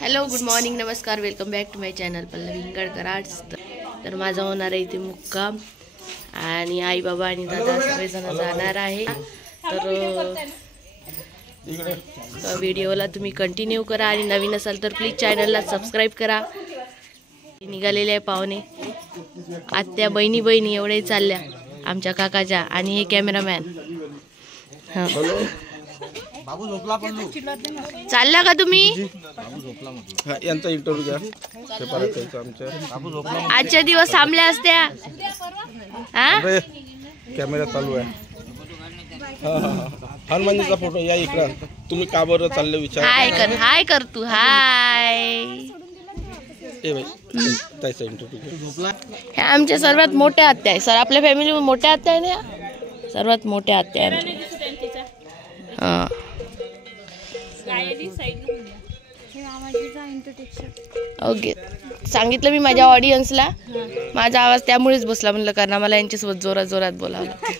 Hello, good morning, नमस्कार, welcome back to my channel Pallavi Hingadkar arts. तर माझा होणार आहे इथे मुक्काम आणि आई बाबा आणि दादा सगळेजण जाणार आहे. तर व्हिडिओला तुम्ही कंटिन्यू करा आणि नवीन असाल तर प्लीज चॅनलला सबस्क्राईब करा. निघालेले आहे पाहुणे, आत्या, बहिणी बहिणी एवढे चालल्या आमच्या काकाच्या आणि हे कॅमेरामॅन. हां, बाबू झोपला पण चालला का तुम्ही? यांचा इंटरव्ह्यू घ्या. बाबू झोपला, आजच्या दिवस थांबल्या असत्या. हा, कॅमेरा चालू आहे. हनुमानजीचा फोटो या इकडे. तुम्ही का बरं चालले विचार. हाय कर तू, हाय. ए बाई, त्याचा इंटरव्ह्यू झोपला. ह्या आमच्या सर्वात मोठ्या आत्या आहे. सर, आपल्या फॅमिली मोठ्या आत्या आहे ना, सर्वात मोठ्या आत्या आहे. हां, ओके. सांगितलं मी माझ्या ऑडियन्सला, माझा आवाज त्यामुळेच बसला म्हणलं, कारण आम्हाला यांच्यासोबत जोरात जोरात बोलावं लागतं.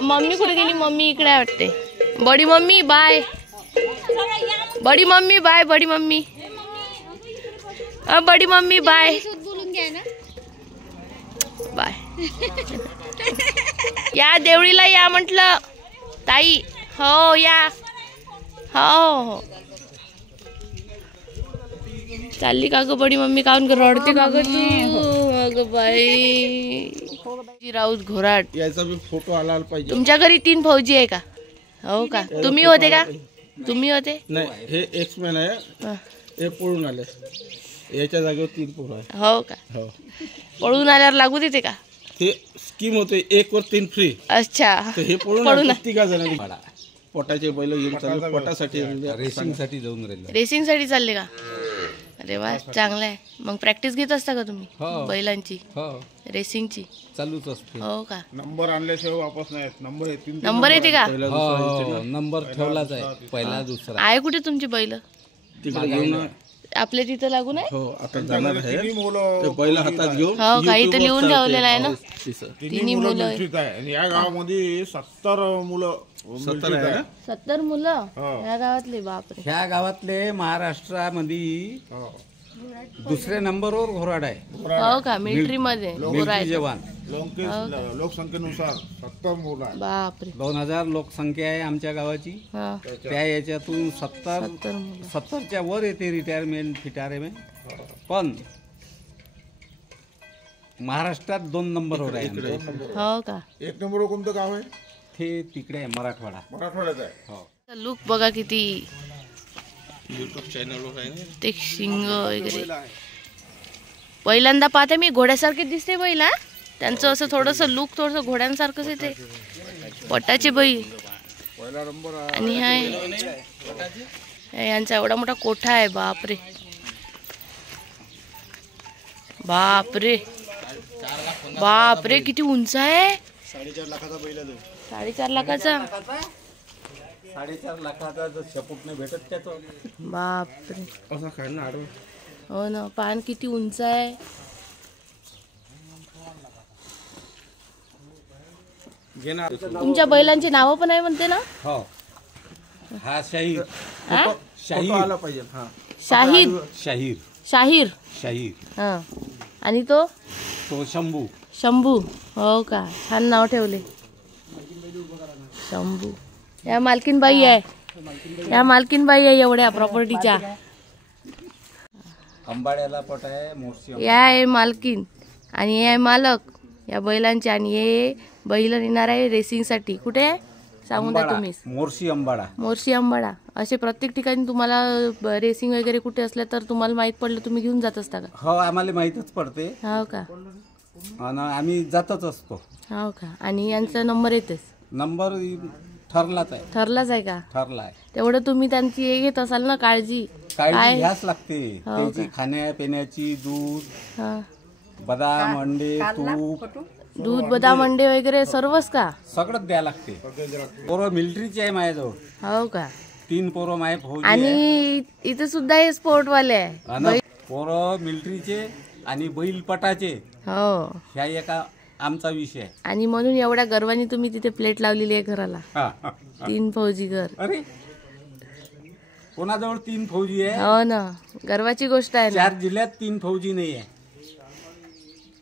मम्मी कुठे गेली? मम्मी इकडे वाटते. बडी मम्मी बाय. बडी मम्मी बाय. बडी मम्मी, बडी मम्मी बाय बाय. या देवळीला या म्हटलं ताई. हो या. हो, चालली का ग बडी मम्मी? काऊन रडते का ग तू? अगं बाई, राऊत घोराट. याचा बी फोटो आला पाहिजे. तुमच्या घरी 3 फौजी आहे का? हो का? तुम्ही होते का? तुम्ही होते? नाही, हे एक्समॅन आहे. हे पळून आले. याच्या जागेवर 3 पोरं आहे. हो का? हो. पळून आल्यावर लागू देते का? हे स्कीम होते 1 वर 3 फ्री. अच्छा, हे पळून 3 जणांनी पोटाचे बैल घेऊन चालले. पोटासाठी रेसिंग साठी जाऊन राहिले. रेसिंग साठी चालले का? अरे वा, चांगलं आहे. मग प्रॅक्टिस घेत असता का तुम्ही बैलांची? हो, रेसिंगची चालूच असते. हो का? नंबर आणल्याशिवाय वापस नाही येत. नंबर येते का? हो, नंबर ठेवलाच आहे, पहिला दुसरा. आहे कुठे तुमची बैल? तिकडे घेऊन आपल्या तिथं लागून आहे. हो, आता जाणार आहे. ते बैल हातात घेऊन. हो का? इथं लिहून ठेवलेलं आहे ना, 3 मुलं. या गावामध्ये 70 मुलं. 70 आहे ना? 70 मुलं या गावातले? बापरे. ह्या गावातले महाराष्ट्रामध्ये दुसऱ्या नंबरवर घोराड आहे. हो का? मिलिटरी मध्ये मिलिटरी जवान. लोकसंख्येनुसार 70 मुलं आहेत. बापरे. 2000 लोकसंख्या आहे आमच्या गावाची. हा, त्या याच्यातून 70 मुलं. 70च्या वर येते रिटायरमेंट. पण महाराष्ट्रात 2 नंबरवर आहे आमचं. हो का? 1 नंबर कोणतं गाव आहे? ते तिकडे आहे, मराठवाडा. मराठवाड्यात आहे. हो. लुक बघा किती. युट्यूब चॅनलवर आहे ना ते शिंग वगैरे. पहिल्यांदा पाहते मी. घोड्यासारखे दिसते बैल. हा, त्यांचं असं थोडस लुक थोडस घोड्यांसारखंच येते. पटाचे बैल. आणि यांचा एवढा मोठा कोठा आहे. बापरे बापरे बापरे, किती उंच आहे. 4.5 लाखाचा बैल. 4.5 लाखाचा. 4.5 लाखाचा शपूट नाही भेटत त्याचं. बापरे. असं काय ना आडवं. हो ना, पान किती उंच आहे. तुमच्या बैलांची नावं पण आहे म्हणते ना? हो. हा शाहीर. हा? शाहीर आला पाहिजे. हा, शाहीर. शाहीर. शाहीर. शाहीर. हा, आणि तो शंभू. शंभू. हो का? छान नाव ठेवले, शंभू. या मालकीनबाई आहे. या मालकीनबाई आहे एवढ्या प्रॉपर्टीच्या. अंबाड्याला पट आहे. मोर्शी. या आहे मालकीन आणि हे आहे मालक या बैलांचे. आणि हे बैल येणार आहे रेसिंगसाठी. कुठे आहे सांगून द्या तुम्ही. मोर्शी अंबाडा. मोर्शी अंबाडा. असे प्रत्येक ठिकाणी तुम्हाला रेसिंग वगैरे कुठे असल्या तर तुम्हाला माहित पडलं, तुम्ही घेऊन जात असता का? हो, आम्हाला माहीतच पडते. हो का? आणि आम्ही जातच असतो. हो का? आणि यांचा नंबर येतेच. नंबर ठरलाच आहे. ठरलाच आहे का? ठरला आहे. तेवढं तुम्ही त्यांची हे घेत असाल ना, काळजी. काळजी घ्यास लागते. हो त्याची खाण्यापिण्याची, दूध, हा, बदाम, अंडे, तूप, दूध, बदाम, अंडे वगैरे सर्वच का? सगळंच द्या लागते. पोरं मिलिटरीचे आहे माझ्याजवळ. हो का? 3 पोरं माझे फौजी आहे. आणि इथे सुद्धा हे स्पोर्ट वाले आहे. पोरं मिलिटरीचे आणि बैलपटाचे. हो, ह्या एका आमचा विषय आहे. आणि म्हणून एवढ्या गर्वाने तुम्ही तिथे प्लेट लावलेली आहे घराला. हा, हा. 3 फौजी घर. अरे कोणाजवळ 3 फौजी आहे? हो ना, गर्वाची गोष्ट आहे ना. 4 जिल्ह्यात 3 फौजी नाही आहे.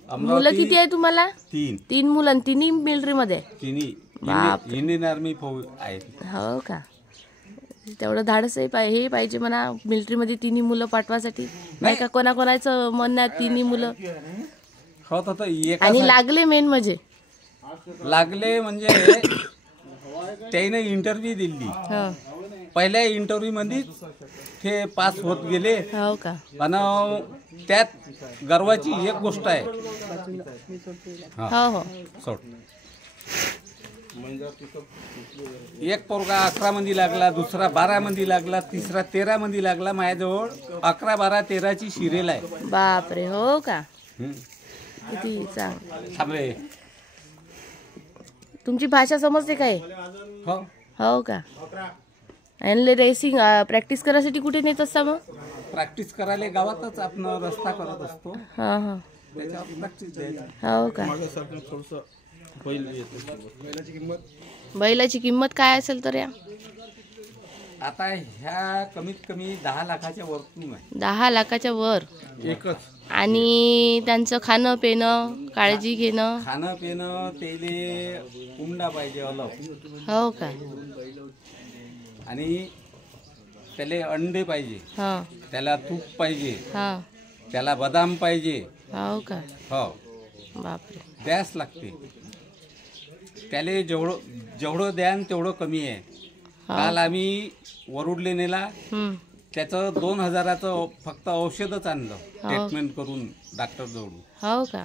मुलं किती आहे तुम्हाला? 3. 3 मुलं आणि तिन्ही मिलिटरी मध्ये. तिन्ही बाप. इंडियन आर्मी फौज आहे. हो का, तेवढं धाडसही हे पाहिजे म्हणा मिलिटरी मध्ये 3 मुलं पाठवासाठी. नाही का कोणाकोणाचं म्हणणं आहे 3 मुलं. हो तर एका आणि लागले मेन म्हणजे लागले म्हणजे त्याने इंटरव्ह्यू दिली. हो. पहिल्या इंटरव्ह्यू मध्ये ते पास होत गेले. हो का. आणि त्यात गर्वाची एक गोष्ट आहे. हो हो. सोड. एक पोरगा 11 मध्ये लागला, दुसरा 12 मध्ये लागला, तिसरा 13 मध्ये लागला. माझ्याजवळ 11, 12, 13ची सिरियल आहे. बापरे. हो का. हम्म. किती सांग. थांबे. तुमची भाषा समजते काय? हो. हो का. आणि रेसिंग प्रॅक्टिस करायसाठी कुठे नेत असता मग? प्रॅक्टिस करायला गावातच आपण रस्ता करत असतो. हा हा. त्याच्यावर प्रॅक्टिस द्यायची. हो का. माझ्यासारखं थोडंसं बैल येते. बैलाची किंमत काय असेल तर या? आता ह्या कमीत कमी 10 लाखाच्या वरतून आहे. 10 लाखाच्या वर. एकच. आणि त्यांचं खाणं पिणं, काळजी घेणं. खाणं पिणं तेले उंडा पाहिजे अलग. हो का. आणि त्याले अंडे पाहिजे, हा त्याला तूप पाहिजे, हा. त्याला बदाम पाहिजे. हो का. हो, बापरे. द्यास लागते. त्याले जेवढं द्यान तेवढं कमी आहे. काल आम्ही वरुडले नेला, त्याचं 2000चं फक्त औषधच आणलं ट्रीटमेंट करून डॉक्टर जवळ. हो का.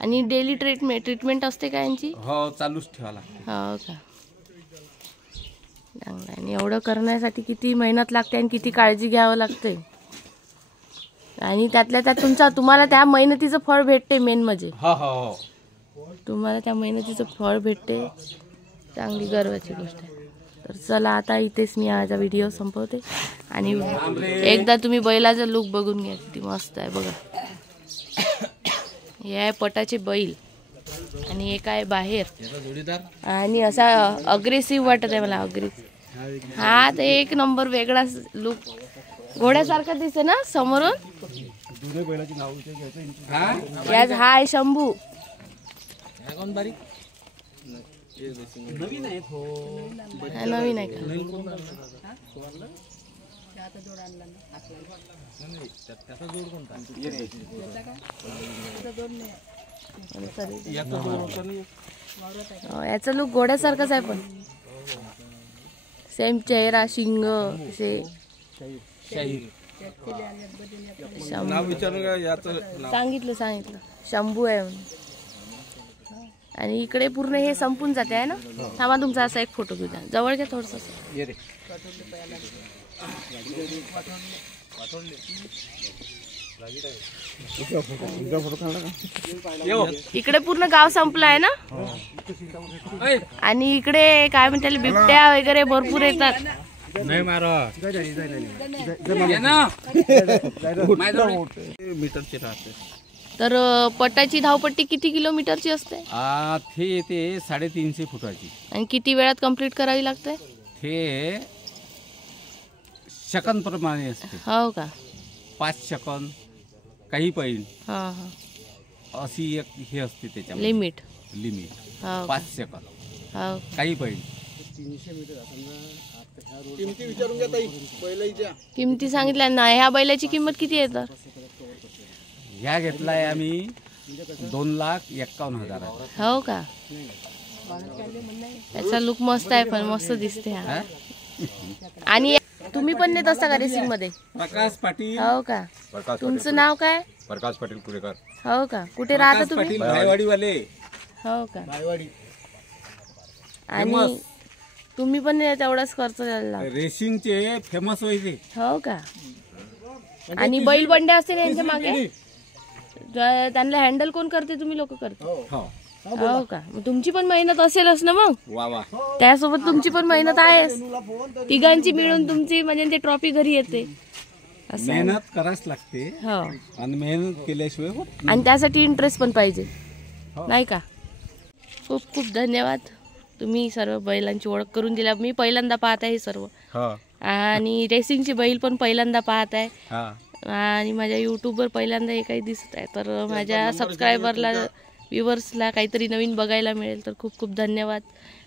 आणि डेली ट्रीटमेंट असते का यांची? हो, चालूच ठेवा लागते. हो का. चांगलं. आणि एवढं करण्यासाठी किती मेहनत लागते आणि किती काळजी घ्यावं लागते. आणि त्यातल्या त्यात तुम्हाला त्या मेहनतीचं फळ भेटते. मेन म्हणजे हो हो हो, तुम्हाला त्या मेहनतीचं फळ भेटते. चांगली गर्वाची गोष्ट आहे. तर चला आता इथेच मी माझा व्हिडिओ संपवते. आणि एकदा तुम्ही बैलाचा लुक बघून घ्या, किती मस्त आहे बघा. हे आहे पटाचे बैल आणि एक आहे बाहेर. आणि असा अग्रेसिव्ह वाटत आहे मला. अग्रेसिव्ह हा तर एक नंबर वेगळा लुक. घोड्यासारखा दिसते ना समोरून. हा आहे शंभू. नवीन आहे का? याचा लुक घोड्यासारखाच आहे पण सेम चेहरा, शिंग असे. सांगितलं शंभू आहे म्हणून. आणि इकडे पूर्ण हे संपून जाते आहे ना. थांबा तुमचा असा एक फोटो घेऊ द्या. जवळ घ्या थोडस. इकडे पूर्ण गाव संपलं आहे ना. आणि इकडे काय म्हणते बिबट्या वगैरे भरपूर येतात. मीटरचे राहते. तर पटाची धावपट्टी किती किलोमीटरची असते? ते येते 350 फुटाची. आणि किती वेळात कंप्लीट करावी लागते? ते सेकंद प्रमाणे असते. हो का. 5 सेकंद काही पाहिजे. हा हा. अशी एक हे असते त्याच्या लिमिट. हो, 5 सेकंद हो. काही पाहिजे. किमती विचारून घ्या ताई बैलाच्या. किमती सांगितल्या ना. ह्या बैलाची किंमत किती आहे तर? ह्या घेतलाय आम्ही 2,51,000. हो का. त्याचा लुक मस्त आहे पण मस्त दिसते हा. आणि तुम्ही पण नेत असता का रेसिंग मध्ये? प्रकाश पाटील. हो का. तुमचं नाव काय? प्रकाश पाटील कुरेकर. हो का. कुठे राहता तुम्ही? भाईवाडीवाले. हो का. आणि तुम्ही पण तेवढाच खर्च द्यायला. रेसिंगचे फेमस व्हायचे. हो का. आणि बैल बंड्या असते त्यांच्या मागे, त्यांना हँडल कोण करते? तुम्ही लोक करते? हो का. मग तुमची पण मेहनत असेलच ना मग. वा वा. त्यासोबत तुमची पण मेहनत आहे. तिघांची मिळून तुमची म्हणजे ते ट्रॉफी घरी येते. मेहनत करायच लागते. हो. आणि मेहनत केल्याशिवाय होत. आणि त्यासाठी इंटरेस्ट पण पाहिजे. नाही का? खूप खूप धन्यवाद. तुम्ही सर्व बैलांची ओळख करून दिल्या. मी पहिल्यांदा पाहत आहे हे सर्व. आणि रेसिंगची बैल पण पहिल्यांदा पाहत आहे. आणि माझ्या यूट्यूबवर पहिल्यांदा हे काही दिसत आहे. तर माझ्या सबस्क्रायबरला व्ह्युअर्सला काहीतरी नवीन बघायला मिळेल. तर खूप खूप धन्यवाद.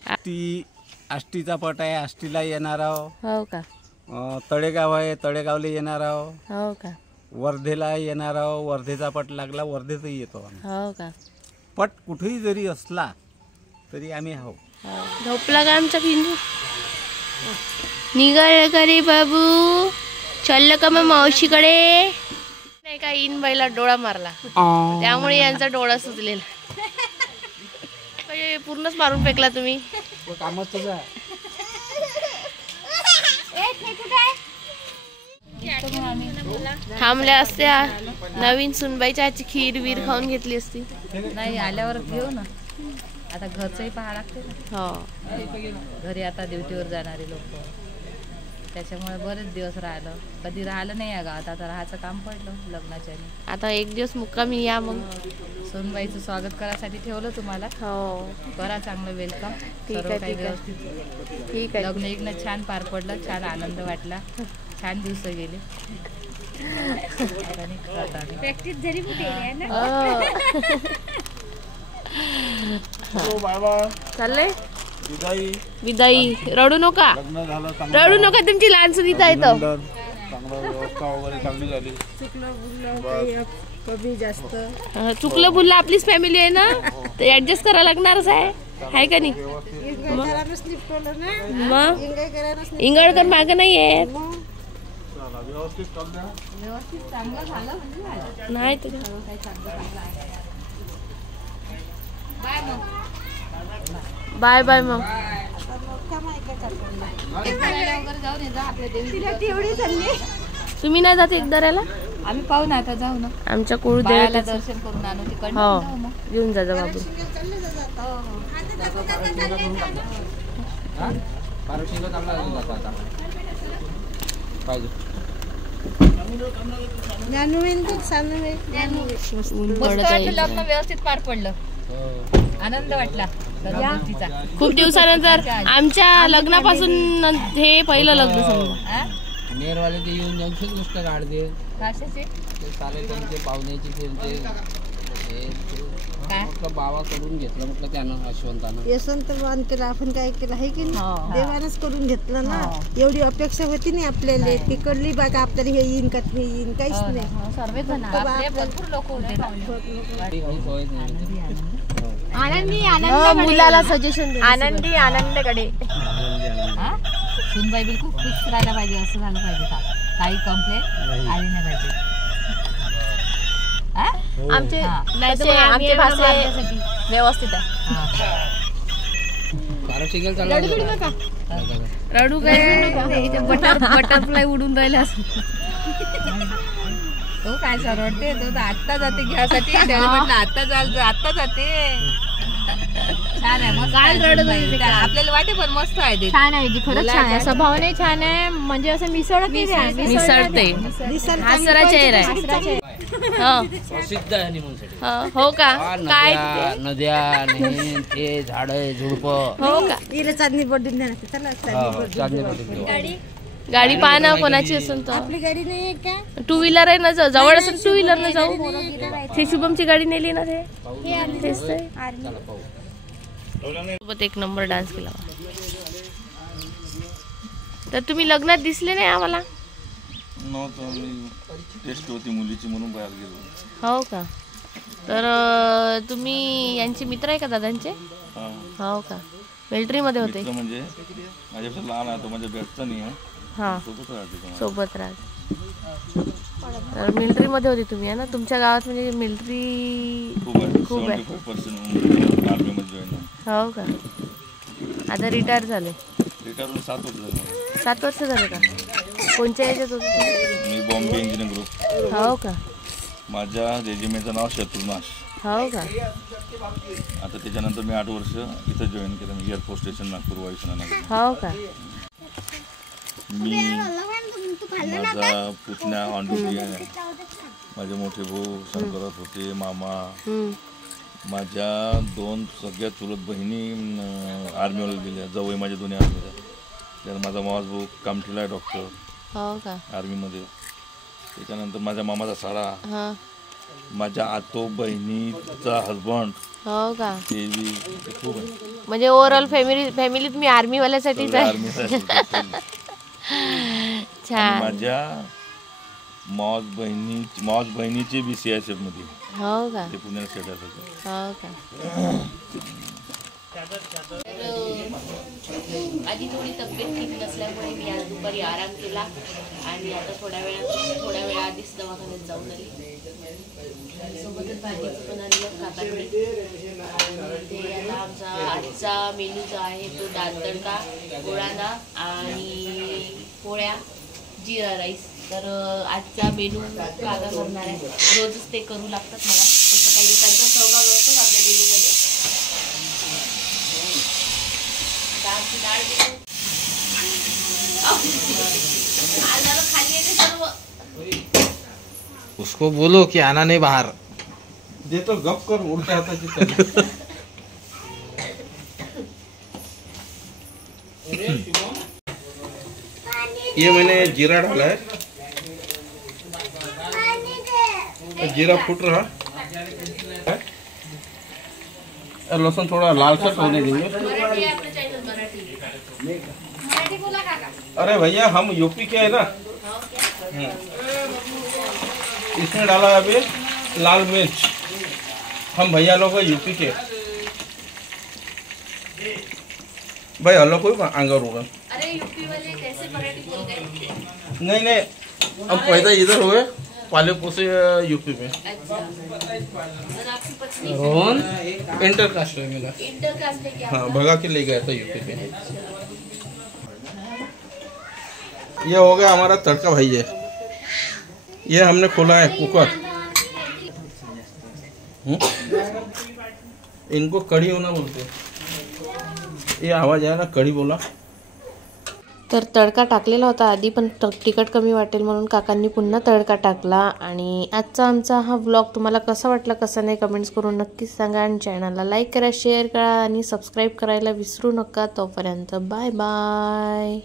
ती आष्टीचा पट आहे, आष्टीला येणार आहो. हो का? तळेगाव आहे, तळेगावला येणार आहो. हो का? वर्धेला येणार आहो, वर्धेचा पट लागला वर्धेतही येतो आम्ही. हो का? पट कुठेही जरी असला तरी आम्ही आहो. झोपला का आमचा पिंजू? निघाल का रे बाबू? चाललं का मग मावशीकडे? नाही का, इन बाईला डोळा मारला त्यामुळे यांचा डोळा सुचलेला. पूर्णच मारून फेकला तुम्ही. थांबल्या असत्या नवीन सुनबाईच्या हातची खीर वीर खाऊन घेतली असती. नाही आल्यावर घेऊ ना. आता घरचंही पाहा लागते ना. हो, घरी आता ड्युटीवर जाणारे लोक, त्याच्यामुळे बरेच दिवस राहिलं. कधी राहिलं नाही या गावात. आता राहायचं काम पडलं लग्नाच्या. आता एक दिवस मुक्कामी या. मग सोनबाईचं स्वागत करायसाठी ठेवलं तुम्हाला. हो, करा चांगलं वेलकम. ठीक सर्व आहे, काही ठीक आहे. व्यवस्थित. ठीक आहे. लग्न एक छान पार पडलं, छान आनंद वाटला, छान दिवस गेले. प्रॅक्टिस झाली चाललंय विदाई. रडू नका, रडू नका. तुमची लहान सुनीता येतं. व्यवस्था वगैरे चांगली झाली. चुकलं बुललं आपलीच फॅमिली आहे ना, तर ऍडजस्ट करावं लागणारच आहे का नाही? मग इंगळकर माग नाही आहेत. नाही बाय बाय. मग तुम्ही नाही जात एकदाऱ्याला? आम्ही पाहू ना, आता जाऊ ना. आमच्या कुळदेवाला दर्शन करून आणू तिकडनं. हो, घेऊन जा बाबू. लग्न व्यवस्थित पार पडलं. आनंद वाटला. खूप दिवसानंतर आमच्या लग्नापासून हे पहिलं लग्न समजा. नेरवाले ते येऊन जाऊन खूप गोष्ट काढते. कशाची? ते सारे त्यांचे पाहुण्याची फिरते. म्हटलं बाबा करून घेतलं म्हटलं त्यानं यशवंतानं. यशवंत मान केलं, आपण काय केलं आहे की नाही? देवानच करून घेतलं ना. एवढी अपेक्षा होती नाही आपल्याला. तिकडली बागा आपल्याला हे येईन का ते येईन, काहीच नाही. सर्वजण भरपूर लोक होते. मुलाला सजेशन आनंदी आनंदकडे. सुनबाई बिलकुल खुश राहायला पाहिजे. असं झालं पाहिजे का? काही कंप्लेंट आली नाही पाहिजे. आमचे आमचे भाषे व्यवस्थित आहे. रडू काय? बटरफ्लाय उडून राहिले असं. तो काय सरवडते, तो आत्ता जाते घ्यासाठी. म्हटलं आत्ता जाते. छान आहे, मस्त. आपल्याला वाटे पण मस्त आहे ते. छान आहे, खरंच छान आहे. स्वभावने छान आहे. म्हणजे असं मिसळते. हसरा चेहरा आहे. प्रसिद्ध आहे हनीमूनसाठी. हो का? काय नद्या ते झाड झुडप. हो का? चांदणी बडून द्या ना. चला गाडी पाहा ना कोणाची असेल तर. आपली गाडी नाही का? टू व्हीलर आहे ना, जवळ असेल टू व्हीलर न जाऊ. ते शुभमची गाडी नेली ना. तेच सोबत एक नंबर डान्स केला. तर तुम्ही लग्नात दिसले नाही आम्हाला. टेस्ट होती मुलीची म्हणून बाहेर गेलो. हो का? तर तुम्ही यांचे मित्र आहे का दादांचे? हो का? मिलिटरीमध्ये होते म्हणजे माझ्यापेक्षा लहान आहे तो, माझ्या बॅचचा नाही आहे. हां, सोबत राहते. तर मिलिटरीमध्ये होते तुम्ही आहे ना? तुमच्या गावात म्हणजे मिलिटरी खूप आहे. हो का? आता रिटायर झाले. 7 वर्ष झाले का? कोणत्या याच्यात होते? मी बॉम्बे इंजिनिअरिंग ग्रुप. हो का? माझ्या रेजिमेंटचं नाव शत्रुनाश. हो का? आता त्याच्यानंतर मी 8 वर्ष इथं जॉईन केलं. मी एअरफोर्स स्टेशन नागपूर वायुसेना. हो का? मी माझा पुतण्या ऑन ड्युटी आहे. माझे मोठे भाऊ शंकरात होते, मामा माझ्या 2 सगळ्या चुलत बहिणी आर्मीवाला गेल्या, जवळ माझ्या दोन्ही आर्मीला. त्यात माझा मावस भाऊ कामठीला आहे डॉक्टर हो का. आर्मीमध्ये. त्याच्यानंतर माझ्या मामाचा साडा, हा माझ्या आतो बहिणीचा हजबंड हो का. ते बी ते खूप आहे. म्हणजे ओव्हरऑल फॅमिलीत मी आर्मीवाल्यासाठीच आहे. छान. माझ्या मावस बहिणीची बी CISF मध्ये हो का. ते पुण्याला सेट आहे. हो का. आधी थोडी तब्येत ठीक नसल्यामुळे मी आज दुपारी आराम केला आणि आता थोड्या वेळा आधीच दवाखान्यात जाऊन आली. सोबतच भाजीचं पण आणलं काकांनी. ते आता आमचा आजचा मेनू जो आहे तो दाल तडका, गोळाना आणि पोळ्या, जिरा राईस. तर आजचा मेनू काका करणार आहे. रोजच ते करू लागतात मला, तसं काही त्यांचा सहभाग असतो आपल्या मेनूमध्ये. आमची डाळ खाली येते सर्व. उसको बोलो कि आना नहीं बाहर. दे तो गप कर उल्टा हाताची चाल. ये मैंने जीरा डाला है, जीरा फूट रहा है. लहसुन थोड़ा लाल सा होने देंगे. अरे भैया हम यूपी के हैं ना. इसमें डाला है अभी लाल मिर्च. हम भैया लोग हैं यूपी के. भाई हल्लो कोई आंगर होगा. अरे यूपी वाले कैसे पराठे बोलते हैं? नहीं हम पैदा इधर हुए, पाले पोसे यूपी में. अच्छा. और आपकी पत्नी रोहन इंटर कास्ट है मेरा. इंटर कास्ट है क्या? हाँ भगा के ले गया था यूपी में. ये हो गया हमारा तड़का भैया. ये हमने खोला है कुकर. इनको कड़ी होना बोलते हैं. ये आवाज आया ना कड़ी बोला. तर तडका टाकलेला होता आधी, पण तिखट कमी वाटेल म्हणून काकांनी पुन्हा तडका टाकला. आणि आजचा आमचा हा व्लॉग तुम्हाला कसा वाटला कसा नाही कमेंट्स करून नक्कीच सांगा. आणि चॅनलला लाईक करा, शेअर करा आणि सबस्क्राईब करायला विसरू नका. तोपर्यंत बाय बाय.